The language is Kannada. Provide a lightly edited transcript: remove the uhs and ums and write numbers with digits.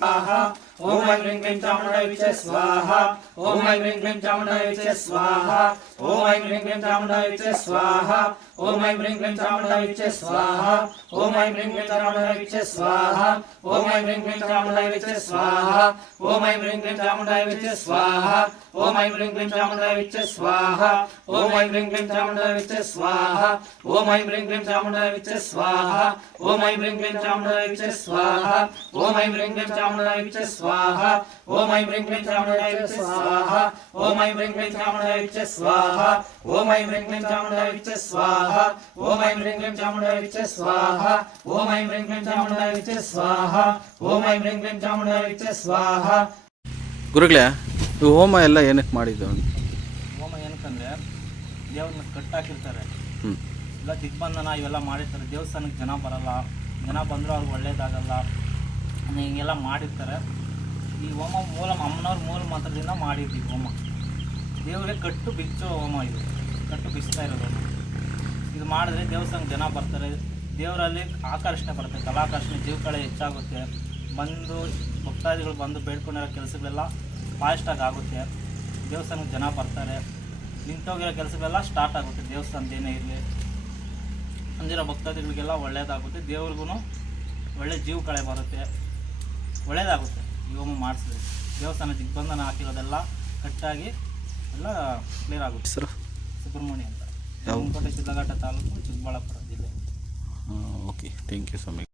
ओम ऐं ह्रीं क्लीं चामुण्डाय विचे स्वाहा ओम ऐं ह्रीं क्लीं चामुण्डाय विचे स्वाहा ओम ऐं ह्रीं क्लीं चामुण्डाय विचे स्वाहा ओम ऐं ह्रीं क्लीं चामुण्डाय विचे स्वाहा ओम ऐं ह्रीं क्लीं चामुण्डाय विचे स्वाहा ओम ऐं ह्रीं क्लीं चामुण्डाय विचे स्वाहा ओम ऐं ह्रीं क्लीं चामुण्डाय विचे स्वाहा ओम ऐं ह्रीं क्लीं चामुण्डाय विचे स्वाहा ओम ऐं ह्रीं क्लीं चामुण्डाय विचे स्वाहा ओम ऐं ह्रीं क्लीं चामुण्डाय विचे स्वाहा ओम ऐं ह्रीं क्लीं चामुण्डाय विचे स्वाहा ओम ऐं ह्रीं क्लीं चामुण्डाय विचे स्वाहा ओम ऐं ह्रीं क्लीं चामुण्डाय विचे स्वाहा ओम ऐं ह्रीं क्लीं चामुण्डाय विचे स्वाहा ओम ऐं ह्रीं क्लीं चामुण्डाय विचे स्वाहा ओम ऐं ह्रीं क्लीं चामुण्डाय विचे स्वाहा ओम ऐं ह्रीं क्लीं चामुण्डाय विचे स्वाहा ओम ऐं ह्रीं क्लीं चामुण्डाय विचे स्वाहा. ಗುರುಗಳೇ ಈ ಹೋಮ ಎಲ್ಲ ಏನಕ್ಕೆ ಮಾಡಿದ್ದು? ಹೋಮ ಏನಕ್ಕಂದರೆ ದೇವ್ರನ್ನ ಕಟ್ಟಾಕಿರ್ತಾರೆ, ಹ್ಞೂ ಇಲ್ಲ ದಿಗ್ಬಂಧನ ಇವೆಲ್ಲ ಮಾಡಿರ್ತಾರೆ. ದೇವಸ್ಥಾನಕ್ಕೆ ಜನ ಬರಲ್ಲ, ಜನ ಬಂದರೂ ಅವ್ರಿಗೆ ಒಳ್ಳೇದಾಗಲ್ಲ, ಹಿಂಗೆಲ್ಲ ಮಾಡಿರ್ತಾರೆ. ಈ ಹೋಮ ಅಮ್ಮನವ್ರ ಮೂಲ ಮಂತ್ರದಿಂದ ಮಾಡಿದ್ದೀವಿ. ಹೋಮ ದೇವರೇ ಕಟ್ಟು ಬಿಚ್ಚೋ ಹೋಮ, ಇದು ಕಟ್ಟು ಬಿಚ್ತಾ ಇರೋದು ಹೋಮ. ಇದು ಮಾಡಿದ್ರೆ ದೇವಸ್ಥಾನಕ್ಕೆ ಜನ ಬರ್ತಾರೆ, ದೇವರಲ್ಲಿ ಆಕರ್ಷಣೆ ಬರುತ್ತೆ, ಕಲಾಕರ್ಷಣೆ, ಜೀವಕಳೆ ಹೆಚ್ಚಾಗುತ್ತೆ. ಬಂದು ಭಕ್ತಾದಿಗಳು ಬಂದು ಬೇಡ್ಕೊಂಡಿರೋ ಕೆಲಸಗಳೆಲ್ಲ ಫಾಸ್ಟಾಗಿ ಆಗುತ್ತೆ. ದೇವಸ್ಥಾನಕ್ಕೆ ಜನ ಬರ್ತಾರೆ, ನಿಂತೋಗಿರೋ ಕೆಲಸಗಳೆಲ್ಲ ಸ್ಟಾರ್ಟ್ ಆಗುತ್ತೆ. ದೇವಸ್ಥಾನದೇನೇ ಇರಲಿ, ಅಂದಿರೋ ಭಕ್ತಾದಿಗಳಿಗೆಲ್ಲ ಒಳ್ಳೆಯದಾಗುತ್ತೆ, ದೇವ್ರಿಗೂ ಒಳ್ಳೆ ಜೀವಕಳೆ ಬರುತ್ತೆ, ಒಳ್ಳೆಯದಾಗುತ್ತೆ. ಈ ಹೋಮ ಮಾಡಿಸಿದ್ರೆ ದೇವಸ್ಥಾನ ದಿಗ್ಬಂಧನ ಹಾಕಿರೋದೆಲ್ಲ ಕಟ್ಟಾಗಿ ಎಲ್ಲ ಕ್ಲಿಯರ್ ಆಗುತ್ತೆ. ಸರ್ ಸುಬ್ರಹ್ಮಣ್ಯ ಅಂತ, ಕೋಟೆ ಶಿಡ್ಲಘಟ್ಟ ತಾಲೂಕು, ಚಿಕ್ಕಬಳ್ಳಾಪುರ ಜಿಲ್ಲೆ. Okay, thank you so much.